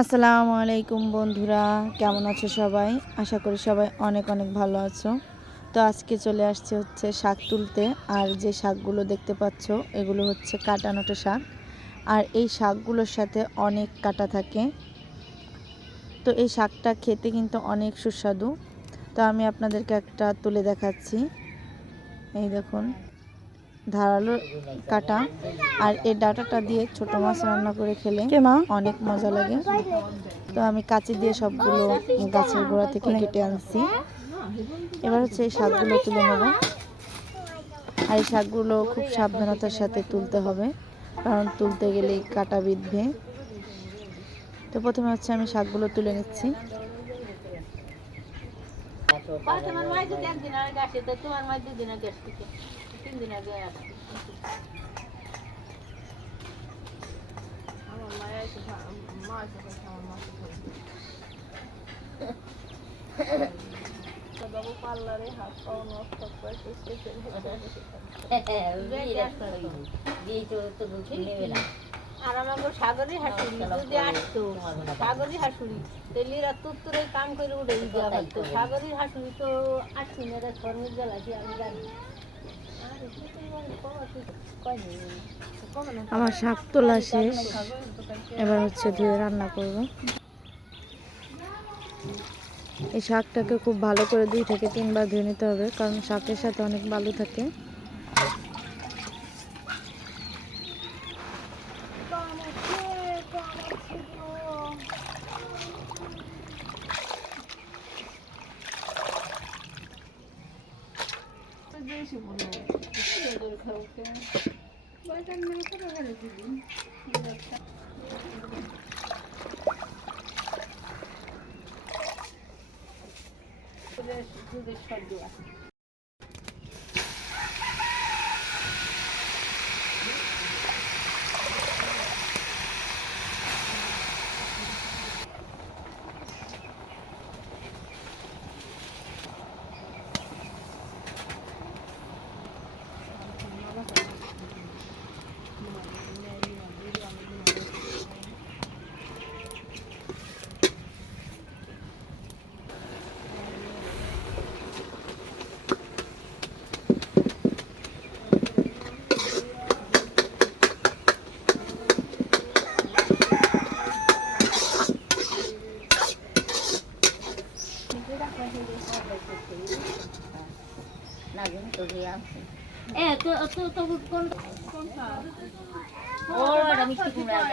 আসসালামু আলাইকুম বন্ধুরা, কেমন আছো সবাই? আশা করি সবাই অনেক অনেক ভালো আছো। তো আজকে চলে আসছে শাক তুলতে। আর যে শাকগুলো দেখতে পাচ্ছ এগুলো হচ্ছে কাটানোটা শাক। আর এই শাকগুলোর সাথে অনেক কাটা থাকে। তো এই শাকটা খেতে কিন্তু অনেক সুস্বাদু। তো আমি আপনাদেরকে একটা তুলে দেখাচ্ছি। এই দেখুন, ধারালো কাটা। আর এই ডাঁটাটা দিয়ে ছোট মাছ রান্না করে খেলে অনেক মজা লাগে। তো আমি কাঁচি দিয়ে সবগুলো গাছের গোড়া থেকে কেটে আনছি। এবার হচ্ছে এই শাকগুলো তুলে নেব। আর এই শাকগুলো খুব সাবধানতার সাথে তুলতে হবে, কারণ তুলতে গেলেই কাটা বিঁধবে। তো প্রথমে হচ্ছে আমি শাকগুলো তুলে নিচ্ছি। আর আমার সাগরের হাসুরি যদি আসতো, সাগরের হাসুরি তেলির তুত্তরে কাম করে উঠে দেওয়া হতো। সাগরের হাসুরি তো আসছি না, ধর্মের জ্বালাছি আমি জানি। আমার শাক তোলা শেষ, এবার হচ্ছে ধুয়ে রান্না করব। এই শাকটাকে খুব ভালো করে 2 থেকে 3 বার ধুয়ে নিতে হবে, কারণ শাকের সাথে অনেক বালু থাকে। মিষ্টি কুমড়া